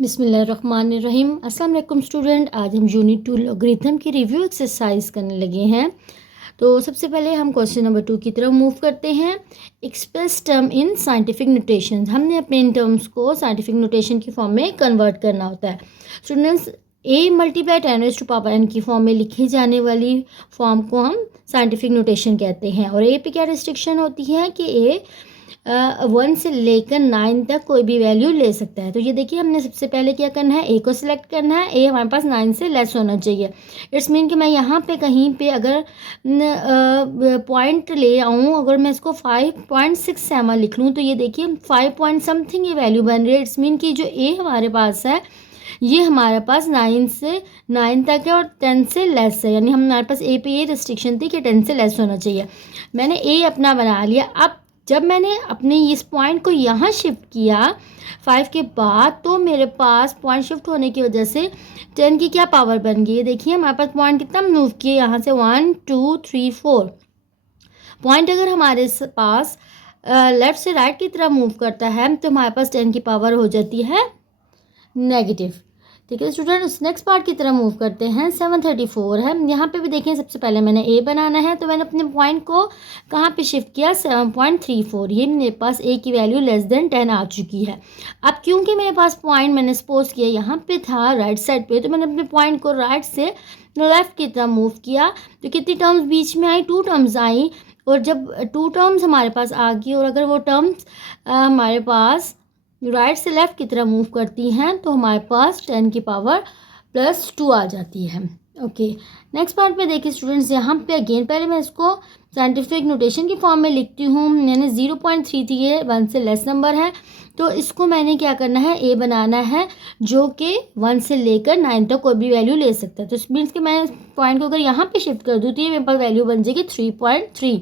बिस्मिल्लाहिर्रहमानिर्रहीम। अस्सलाम वालेकुम स्टूडेंट। आज हम यूनिट 2 लॉगरिथम की रिव्यू एक्सरसाइज करने लगे हैं। तो सबसे पहले हम क्वेश्चन नंबर 2 की तरफ मूव करते हैं। Express term in scientific notation. हमने अपने इन टर्म्स को साइंटिफिक नोटेशन की फॉर्म में कन्वर्ट करना होता है। स्टूडेंट्स, ए मल्टीप्लाई 10⁻⁴ की फॉर्म में लिखी जाने वाली फॉर्म को हम साइंटिफिक नोटेशन कहते हैं। और ए पे क्या रिस्ट्रिक्शन होती है कि ए 1 से लेकर 9 तक कोई भी वैल्यू ले सकता है। तो ये देखिए, हमने सबसे पहले क्या करना है, ए को सिलेक्ट करना है। ए हमारे पास 9 से लेस होना चाहिए। इट्स मीन कि मैं यहाँ पे कहीं पे अगर पॉइंट ले आऊँ, अगर मैं इसको 5.67 लिख लूँ, तो ये देखिए 5 पॉइंट समथिंग ये वैल्यू बन रही है। इट्स मीन कि जो ए हमारे पास है ये हमारे पास 9 तक है और 10 से लेस है। यानी हमारे पास ए पे ये रिस्ट्रिक्शन थी कि 10 से लेस होना चाहिए। मैंने ए अपना बना लिया। अब जब मैंने अपने इस पॉइंट को यहाँ शिफ्ट किया 5 के बाद, तो मेरे पास पॉइंट शिफ्ट होने की वजह से 10 की क्या पावर बन गई है। देखिए हमारे पास पॉइंट कितना मूव किए, यहाँ से 1 2 3 4 पॉइंट अगर हमारे पास लेफ़्ट से राइट की तरफ मूव करता है तो हमारे पास 10 की पावर हो जाती है नेगेटिव। ठीक है स्टूडेंट, उस नेक्स्ट पार्ट की तरफ मूव करते हैं। 734 है। यहाँ पे भी देखें, सबसे पहले मैंने ए बनाना है, तो मैंने अपने पॉइंट को कहाँ पे शिफ्ट किया, 7.34। ये मेरे पास ए की वैल्यू लेस देन 10 आ चुकी है। अब क्योंकि मेरे पास पॉइंट मैंने सपोज किया यहाँ पे था राइट साइड पे, तो मैंने अपने पॉइंट को राइट से लेफ्ट की तरफ मूव किया। तो कितनी टर्म्स बीच में आई, 2 टर्म्स आई। और जब 2 टर्म्स हमारे पास आ गई और अगर वो टर्म्स हमारे पास राइट से लेफ्ट की तरफ मूव करती हैं तो हमारे पास 10 की पावर +2 आ जाती है। ओके, नेक्स्ट पार्ट पे देखिए स्टूडेंट्स, यहाँ पे अगेन पहले मैं इसको साइंटिफिक नोटेशन की फॉर्म में लिखती हूँ। मैंने 0.3 थी, ये 1 से लेस नंबर है, तो इसको मैंने क्या करना है, ए बनाना है जो कि 1 से लेकर 9 तक कोई भी वैल्यू ले सकता है। तो इस मीन्स कि मैं पॉइंट को अगर यहाँ पे शिफ्ट कर दूँ तो ये मेरे पास वैल्यू बन जाएगी 3.3।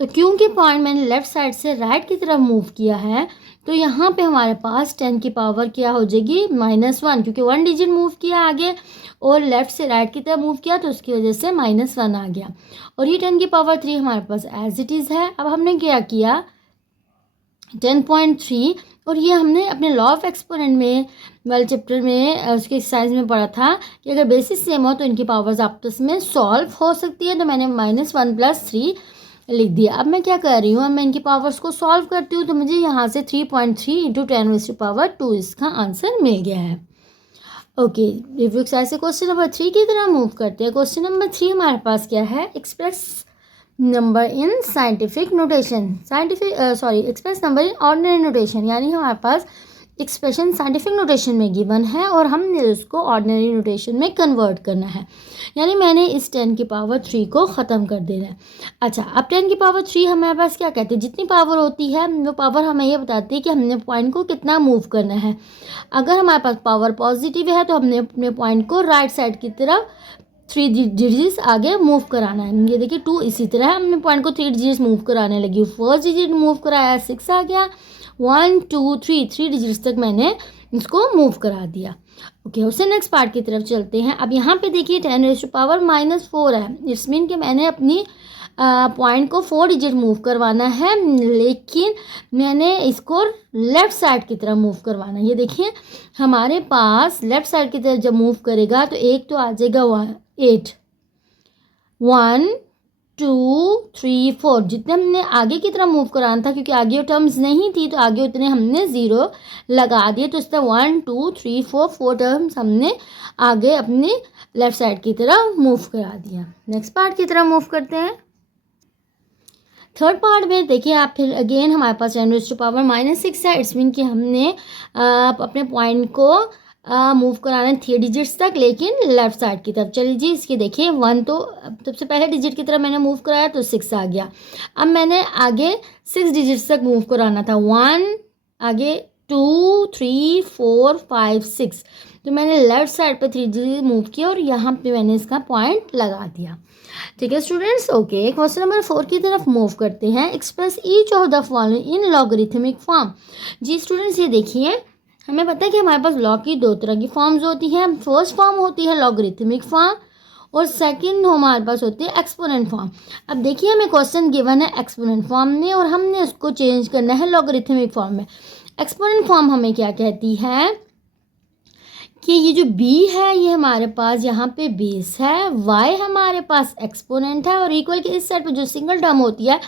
तो क्योंकि पॉइंट मैंने लेफ्ट साइड से राइट की तरफ मूव किया है, तो यहाँ पे हमारे पास 10 की पावर क्या हो जाएगी, -1, क्योंकि 1 डिजिट मूव किया आगे और लेफ्ट से राइट की तरफ मूव किया, तो उसकी वजह से -1 आ गया। और ये 10 की पावर 3 हमारे पास एज इट इज़ है। अब हमने क्या किया, 10.3, और ये हमने अपने लॉ ऑफ एक्सपोनेंट में वाले चैप्टर में उसके एक्सरसाइज में पढ़ा था कि अगर बेसिस सेम हो तो इनकी पावर्स आपस में सॉल्व हो सकती है। तो मैंने -1 + 3 लिख दिया। अब मैं क्या कर रही हूँ, अब मैं इनकी पावर्स को सॉल्व करती हूँ, तो मुझे यहाँ से 3.3 × 10⁻², इसका आंसर मिल गया है। ओके, रिव्यू एक्सरसाइज से क्वेश्चन नंबर 3 की तरह मूव करते हैं। क्वेश्चन नंबर 3 हमारे पास क्या है, express number in scientific notation. Express number in ordinary notation, यानी हमारे पास एक्सप्रेशन साइंटिफिक नोटेशन में गिवन है और हमने उसको ऑर्डिनरी नोटेशन में कन्वर्ट करना है। यानी मैंने इस 10 की पावर 3 को ख़त्म कर देना है। अच्छा, अब 10 की पावर 3 हमारे पास क्या कहते हैं, जितनी पावर होती है वो पावर हमें ये बताती है कि हमने पॉइंट को कितना मूव करना है। अगर हमारे पास पावर पॉजिटिव है तो हमने अपने पॉइंट को राइट साइड की तरफ 3 डिजिट्स आगे मूव कराना है। ये देखिए 2, इसी तरह हमने पॉइंट को 3 डिजिट्स मूव कराने लगी। फर्स्ट डिजिट मूव कराया, 6 आ गया, 1 2 3 डिजिट्स तक मैंने इसको मूव करा दिया। ओके, उससे नेक्स्ट पार्ट की तरफ चलते हैं। अब यहाँ पे देखिए 10⁻⁴ है। इट्स मीन कि मैंने अपनी पॉइंट को 4 डिजिट मूव करवाना है, लेकिन मैंने इसको लेफ़्ट साइड की तरफ मूव करवाना है। ये देखिए हमारे पास लेफ़्ट साइड की तरफ जब मूव करेगा तो एक तो आ जाएगा 8, 1 2 3 4, जितने हमने आगे की तरफ मूव कराना था, क्योंकि आगे टर्म्स नहीं थी तो आगे उतने हमने 0 लगा दिए। तो इससे 1 2 3 4 टर्म्स हमने आगे अपने लेफ़्ट साइड की तरफ मूव करा दिया। नेक्स्ट पार्ट की तरफ मूव करते हैं। थर्ड पार्ट में देखिए आप, फिर अगेन हमारे पास 10⁻⁻6 है। इट्स मीन कि हमने अपने पॉइंट को मूव कराना है 3 डिजिट्स तक, लेकिन लेफ्ट साइड की तरफ। चलिए जी, इसकी देखिए 1 तो सबसे पहले डिजिट की तरफ मैंने मूव कराया तो 6 आ गया। अब मैंने आगे 6 डिजिट्स तक मूव कराना था, 1 आगे 2 3 4 5 6, तो मैंने लेफ्ट साइड पे 3 डिजिट मूव किया और यहाँ पे मैंने इसका पॉइंट लगा दिया। ठीक है स्टूडेंट्स। ओके, क्वेश्चन नंबर 4 की तरफ मूव करते हैं। Express each of the following in logarithmic form. जी स्टूडेंट्स, ये देखिए हमें पता है कि हमारे पास लॉग की 2 तरह की फॉर्म्स होती हैं। फर्स्ट फॉर्म होती है लॉगरिथमिक फॉर्म और सेकंड हमारे पास होती है एक्सपोनेंट फॉर्म। अब देखिए हमें क्वेश्चन गिवन है एक्सपोनेंट फॉर्म में और हमने उसको चेंज करना है लॉगरिथमिक फॉर्म में। एक्सपोनेंट फॉर्म हमें क्या कहती है कि ये जो b है ये हमारे पास यहाँ पे बेस है, y हमारे पास एक्सपोनेंट है और इक्वल के इस साइड पे जो सिंगल टर्म होती है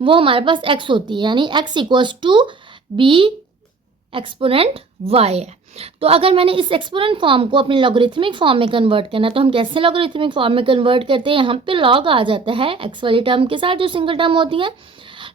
वो हमारे पास x होती है, यानी x equals to b exponent y है। तो अगर मैंने इस एक्सपोनेंट फॉर्म को अपने लॉगरिथमिक फॉर्म में कन्वर्ट करना है तो हम कैसे लॉगरिथमिक फॉर्म में कन्वर्ट करते हैं, यहाँ पे लॉग आ जाता है x वाली टर्म के साथ जो सिंगल टर्म होती है,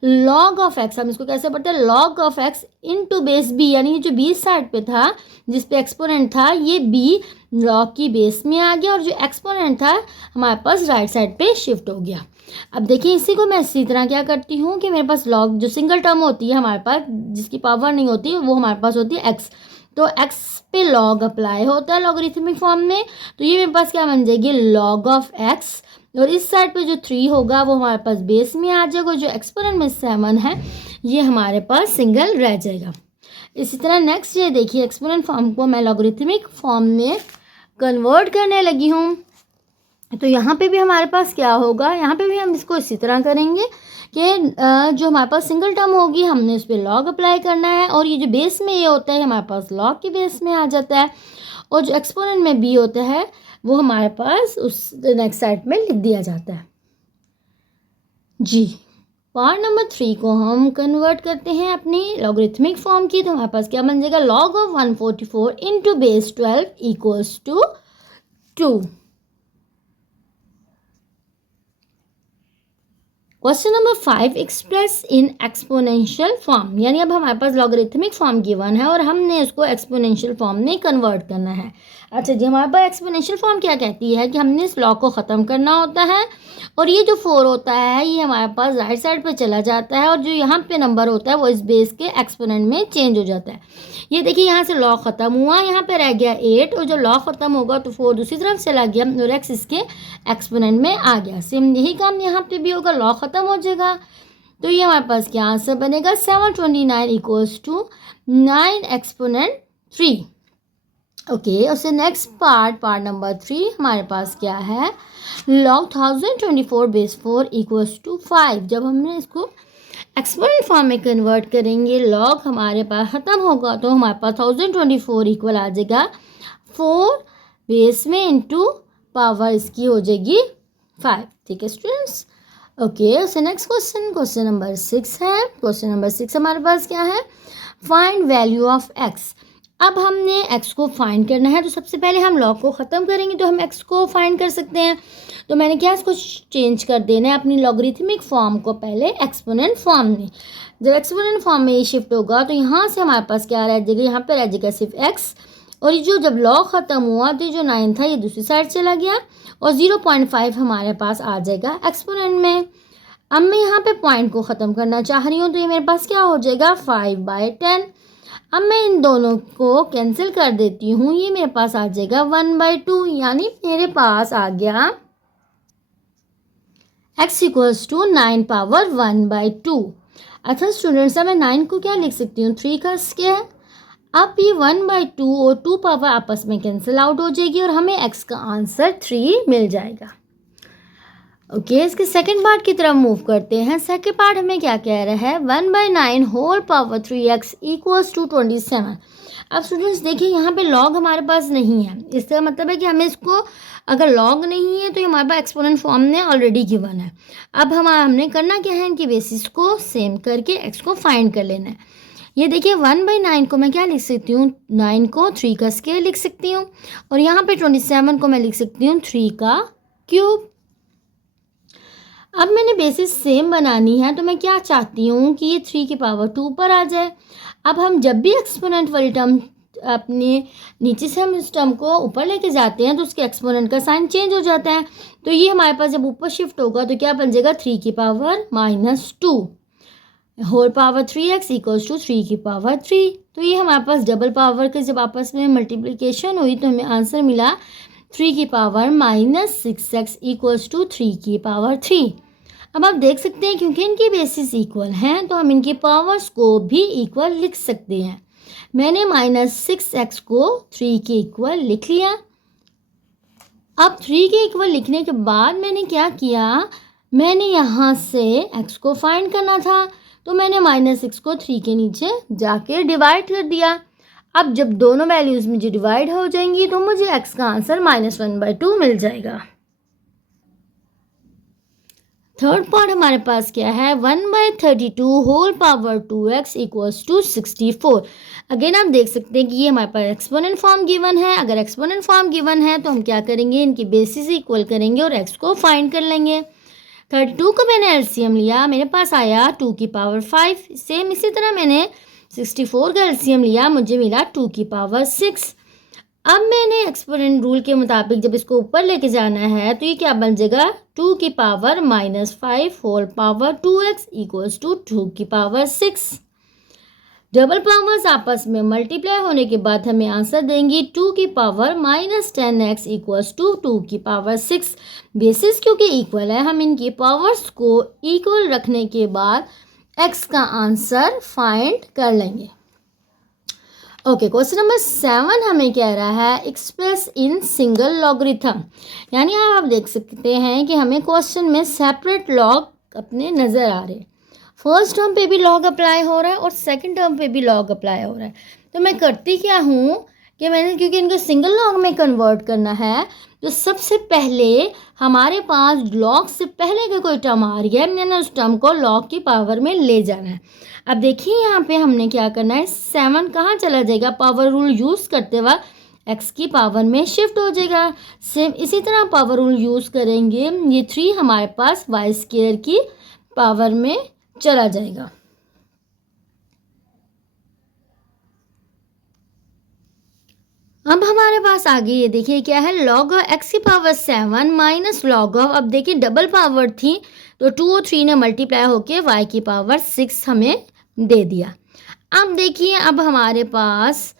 लॉग ऑफ एक्स, हम इसको कैसे पढ़ते हैं, log of X into base B, यानी ये जो बी साइड पे था जिस पे एक्सपोनेंट था ये बी लॉग की बेस में आ गया और जो एक्सपोनेंट था हमारे पास राइट साइड पे शिफ्ट हो गया। अब देखिए इसी को मैं इसी तरह क्या करती हूँ कि मेरे पास लॉग जो सिंगल टर्म होती है हमारे पास जिसकी पावर नहीं होती वो हमारे पास होती है एक्स, तो एक्स पे लॉग अप्लाई होता है लॉगरिथमिक फॉर्म में, तो ये मेरे पास क्या बन जाएगी लॉग ऑफ एक्स और इस साइड पे जो 3 होगा वो हमारे पास बेस में आ जाएगा, जो एक्सपोनेंट में 7 है ये हमारे पास सिंगल रह जाएगा। इसी तरह नेक्स्ट ये देखिए एक्सपोनेंट फॉर्म को मैं लॉगरिथमिक फॉर्म में कन्वर्ट करने लगी हूँ, तो यहाँ पे भी हमारे पास क्या होगा, यहाँ पे भी हम इसको इसी तरह करेंगे कि जो हमारे पास सिंगल टर्म होगी हमने उस पर लॉग अप्लाई करना है और ये जो बेस में ये होता है हमारे पास लॉग के बेस में आ जाता है और जो एक्सपोनेंट में बी होता है वो हमारे पास उस नेक्स्ट साइड में लिख दिया जाता है। जी पार्ट नंबर 3 को हम कन्वर्ट करते हैं अपनी लॉगरिथमिक फॉर्म की, तो हमारे पास क्या बन जाएगा log of 144 into base 12 equals to 2। Question number 5 express in exponential form, यानी अब हमारे पास लॉगरिथमिक फॉर्म गिवन है और हमने उसको एक्सपोनेंशियल फॉर्म में कन्वर्ट करना है। अच्छा जी, हमारे पास एक्सपोनेंशियल फॉर्म क्या कहती है कि हमने इस लॉग को ख़त्म करना होता है और ये जो 4 होता है ये हमारे पास राइट साइड पे चला जाता है और जो यहाँ पे नंबर होता है वो इस बेस के एक्सपोनेंट में चेंज हो जाता है। ये देखिए यहाँ से लॉग ख़त्म हुआ, यहाँ पे रह गया 8 और जब लॉग ख़त्म होगा तो 4 दूसरी तरफ चला गया और x इसके एक्सपोनेंट में आ गया। सेम यही काम यहाँ पे भी होगा, लॉग ख़त्म हो जाएगा, तो ये हमारे पास क्या आंसर बनेगा 729 इक्वल्स टू 9 एक्सपोनेंट 3। ओके, उससे नेक्स्ट पार्ट नंबर 3 हमारे पास क्या है लॉग 1024 बेस 4 इक्वल्स टू 5। जब हमने इसको एक्सपोनेंट फॉर्म में कन्वर्ट करेंगे लॉग हमारे पास ख़त्म होगा तो हमारे पास 1024 इक्वल आ जाएगा 4 बेस में इंटू पावर इसकी हो जाएगी 5। ठीक है स्टूडेंट्स, ओके उससे नेक्स्ट क्वेश्चन नंबर 6 है। क्वेश्चन नंबर 6 हमारे पास क्या है फाइंड वैल्यू ऑफ एक्स। अब हमने x को फाइंड करना है तो सबसे पहले हम लॉग को ख़त्म करेंगे तो हम x को फाइंड कर सकते हैं, तो मैंने क्या इसको चेंज कर देना है अपनी लॉगरिथमिक फॉर्म को पहले एक्सपोनेंट फॉर्म में। जब एक्सपोनेंट फॉर्म में ये शिफ्ट होगा तो यहाँ से हमारे पास क्या रह जाएगा, यहाँ पे रह जाएगा सिर्फ x और ये जो जब लॉग ख़त्म हुआ तो जो 9 था ये दूसरी साइड चला गया और 0.5 हमारे पास आ जाएगा एक्सपोनेंट में। अब मैं यहाँ पे पॉइंट को ख़त्म करना चाह रही हूँ तो ये मेरे पास क्या हो जाएगा 5/10। अब मैं इन दोनों को कैंसिल कर देती हूँ, ये मेरे पास आ जाएगा 1/2, यानी मेरे पास आ गया x इक्वल्स टू 9 पावर 1/2। अच्छा स्टूडेंट्स, अब मैं 9 को क्या लिख सकती हूँ 3 का स्क्वायर। अब ये 1/2 और 2 पावर आपस में कैंसिल आउट हो जाएगी और हमें x का आंसर 3 मिल जाएगा। ओके, इसके सेकंड पार्ट की तरफ मूव करते हैं। सेकंड पार्ट हमें क्या कह रहा है 1/9 whole power 3x equals to 27। अब स्टूडेंट्स देखिए यहाँ पे लॉग हमारे पास नहीं है, इसका मतलब है कि हमें इसको अगर लॉग नहीं है तो ये हमारे पास एक्सपोनेंट फॉर्म में ऑलरेडी गिवन है। अब हमने करना क्या है इनकी बेसिस को सेम करके x को फाइंड कर लेना है। ये देखिए 1/9 को मैं क्या लिख सकती हूँ 9 को 3 का स्क्वायर लिख सकती हूँ और यहाँ पे 27 को मैं लिख सकती हूँ 3 का क्यूब। अब मैंने बेसिस सेम बनानी है तो मैं क्या चाहती हूँ कि ये 3 की पावर 2 पर आ जाए। अब हम जब भी एक्सपोनेंट वाली टर्म अपने नीचे से हम इस टर्म को ऊपर लेके जाते हैं तो उसके एक्सपोनेंट का साइन चेंज हो जाता है, तो ये हमारे पास जब ऊपर शिफ्ट होगा तो क्या बन जाएगा 3 की power -2 whole power 3x equals to 3 की पावर 3। तो ये हमारे पास डबल पावर के जब आपस में मल्टीप्लिकेशन हुई तो हमें आंसर मिला 3 की पावर -6x इक्वल्स टू 3 की पावर 3। अब आप देख सकते हैं क्योंकि इनके बेसिस इक्वल हैं तो हम इनके पावर्स को भी इक्वल लिख सकते हैं। मैंने -6x को 3 के इक्वल लिख लिया। अब 3 के इक्वल लिखने के बाद मैंने क्या किया, मैंने यहाँ से x को फाइंड करना था तो मैंने -6 को 3 के नीचे जाके डिवाइड कर दिया। अब जब दोनों वैल्यूज़ मुझे डिवाइड हो जाएंगी तो मुझे x का आंसर -1/2 मिल जाएगा। थर्ड पार्ट हमारे पास क्या है, 1/32 whole power 2x equals to 64। Again आप देख सकते हैं कि ये हमारे पास एक्सपोनेंट फॉर्म गिवन है। अगर एक्सपोनेंट फॉर्म गिवन है तो हम क्या करेंगे, इनकी बेसिस इक्वल करेंगे और x को फाइंड कर लेंगे। 32 को मैंने एलसीएम लिया, मेरे पास आया 2 की पावर 5। सेम इसी तरह मैंने 64 का एलसीएम लिया, मुझे मिला 2 की पावर 6। अब मैंने एक्सपोनेंट रूल के मुताबिक जब इसको ऊपर लेके जाना है तो ये क्या बन जाएगा, 2 की power -5 whole power 2x equals to 2 की पावर 6। डबल पावर्स आपस में मल्टीप्लाई होने के बाद हमें आंसर देंगी 2 की पावर -10x इक्वल्स टू 2 की पावर 6। बेसिस क्योंकि इक्वल है, हम इनकी पावर्स को इक्वल रखने के बाद x का आंसर फाइंड कर लेंगे। ओके, क्वेश्चन नंबर 7 हमें कह रहा है एक्सप्रेस इन सिंगल लॉगरिथम। यानी आप देख सकते हैं कि हमें क्वेश्चन में सेपरेट लॉग अपने नज़र आ रहे हैं। फर्स्ट टर्म पे भी लॉग अप्लाई हो रहा है और सेकंड टर्म पे भी लॉग अप्लाई हो रहा है। तो मैं करती क्या हूँ कि मैंने, क्योंकि इनको सिंगल लॉग में कन्वर्ट करना है, तो सबसे पहले हमारे पास लॉग से पहले का कोई टर्म आ रही है, मैंने उस टर्म को लॉग की पावर में ले जाना है। अब देखिए यहाँ पे हमने क्या करना है, 7 कहाँ चला जाएगा, पावर रूल यूज़ करते वक्त x की पावर में शिफ्ट हो जाएगा। सेम इसी तरह पावर रूल यूज़ करेंगे, ये 3 हमारे पास y² की पावर में चला जाएगा। अब हमारे पास आगे ये देखिए क्या है, लॉग ऑफ x की पावर 7 माइनस लॉग ऑफ, अब देखिए डबल पावर थी तो 2 और 3 ने मल्टीप्लाई होके y की पावर 6 हमें दे दिया। अब देखिए अब हमारे पास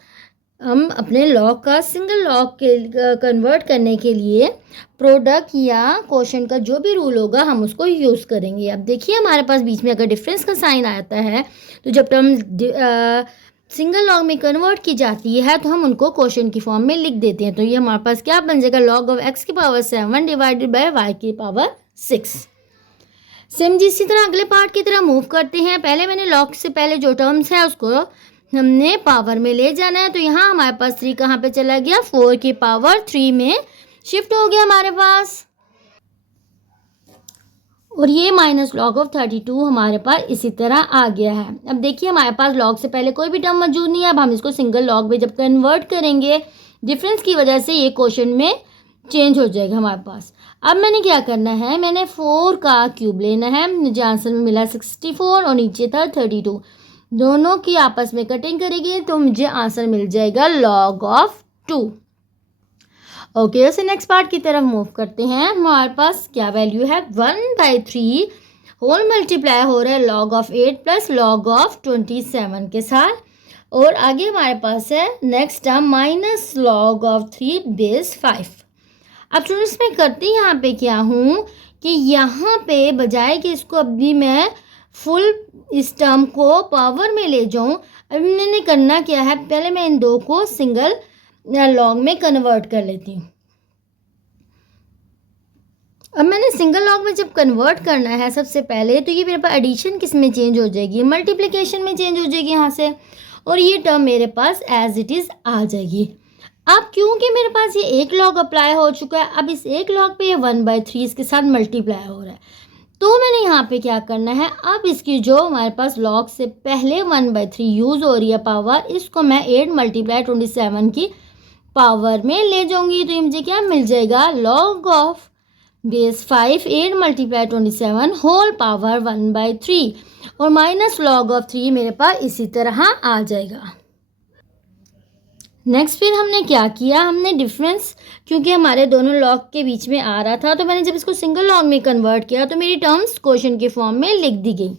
हम अपने लॉग का सिंगल लॉग के कन्वर्ट करने के लिए प्रोडक्ट या क्वोशंट का जो भी रूल होगा हम उसको यूज़ करेंगे। अब देखिए हमारे पास बीच में अगर डिफरेंस का साइन आता है तो जब टर्म सिंगल लॉग में कन्वर्ट की जाती है तो हम उनको क्वोशंट की फॉर्म में लिख देते हैं। तो ये हमारे पास क्या बन जाएगा, लॉग ऑफ x की पावर 7 डिवाइडेड बाय y की पावर 6। सेम इसी तरह अगले पार्ट की तरह मूव करते हैं। पहले मैंने लॉग से पहले जो टर्म्स है उसको हमने पावर में ले जाना है। तो यहाँ हमारे पास 3 कहाँ पे चला गया, 4 की पावर 3 में शिफ्ट हो गया हमारे पास। और ये माइनस लॉग ऑफ 32 हमारे पास इसी तरह आ गया है। अब देखिए हमारे पास लॉग से पहले कोई भी टर्म मौजूद नहीं है। अब हम इसको सिंगल लॉग में जब कन्वर्ट करेंगे डिफरेंस की वजह से ये क्वेश्चन में चेंज हो जाएगा हमारे पास। अब मैंने क्या करना है, मैंने 4 का क्यूब लेना है, मुझे आंसर में मिला 64 और नीचे था 32। दोनों की आपस में कटिंग करेंगे तो मुझे आंसर मिल जाएगा लॉग ऑफ 2। ओके, उसे नेक्स्ट पार्ट की तरफ मूव करते हैं। हमारे पास क्या वैल्यू है, 1/3 होल मल्टीप्लाई हो रहा है log of 8 plus log of 27 के साथ। और आगे हमारे पास है next term minus log of 3 base 5। अब स्टूडेंट्स मैं करती यहाँ पे क्या हूँ कि यहाँ पे बजाय कि इसको अभी मैं फुल इस टर्म को पावर में ले जाऊँ, अब मैंने करना क्या है, पहले मैं इन दो को सिंगल लॉग में कन्वर्ट कर लेती हूँ। अब मैंने सिंगल लॉग में जब कन्वर्ट करना है सबसे पहले, तो ये मेरे पास एडिशन किस में चेंज हो जाएगी, मल्टीप्लिकेशन में चेंज हो जाएगी यहाँ से, और ये टर्म मेरे पास एज इट इज़ आ जाएगी। अब क्योंकि मेरे पास ये एक लॉग अप्लाई हो चुका है, अब इस एक लॉग पे ये 1/3 इसके साथ मल्टीप्लाई हो रहा है, तो मैंने यहाँ पे क्या करना है, अब इसकी जो हमारे पास लॉग से पहले 1/3 यूज़ हो रही है पावर, इसको मैं 8 × 27 की पावर में ले जाऊंगी। तो ये मुझे क्या मिल जाएगा, log of base 5 8 × 27 whole power 1/3 और माइनस लॉग ऑफ 3 मेरे पास इसी तरह आ जाएगा। नेक्स्ट फिर हमने क्या किया, हमने डिफरेंस क्योंकि हमारे दोनों लॉग के बीच में आ रहा था, तो मैंने जब इसको सिंगल लॉग में कन्वर्ट किया तो मेरी टर्म्स क्वेश्चन के फॉर्म में लिख दी गई।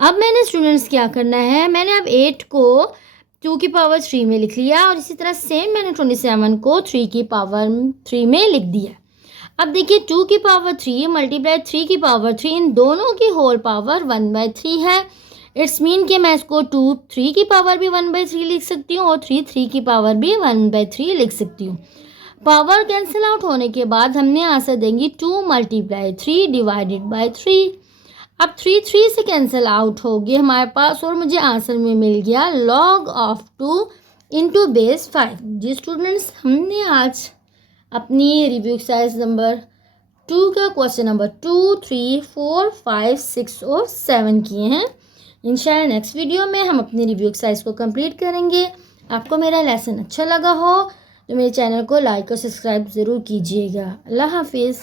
अब मैंने स्टूडेंट्स क्या करना है, मैंने अब 8 को 2 की पावर 3 में लिख लिया और इसी तरह सेम मैंने 27 को 3 की पावर 3 में लिख दिया। अब देखिए 2 की पावर 3 मल्टीप्लाई 3 की पावर 3, इन दोनों की होल पावर 1/3 है। इट्स मीन कि मैं इसको 2 3 की पावर भी 1/3 लिख सकती हूँ और 3 3 की पावर भी 1/3 लिख सकती हूँ। पावर कैंसिल आउट होने के बाद हमने आंसर देंगी 2 × 3 डिवाइडेड बाय 3। अब 3 से कैंसिल आउट हो गया हमारे पास और मुझे आंसर में मिल गया लॉग ऑफ 2 इनटू बेस 5। जी स्टूडेंट्स, हमने आज अपनी रिव्यू एक्सरसाइज नंबर 2 का क्वेश्चन नंबर 2, 3, 4, 5, 6 और 7 किए हैं। इंशाल्लाह नेक्स्ट वीडियो में हम अपनी रिव्यू एक्सरसाइज को कंप्लीट करेंगे। आपको मेरा लेसन अच्छा लगा हो तो मेरे चैनल को लाइक और सब्सक्राइब ज़रूर कीजिएगा। अल्लाह हाफिज़।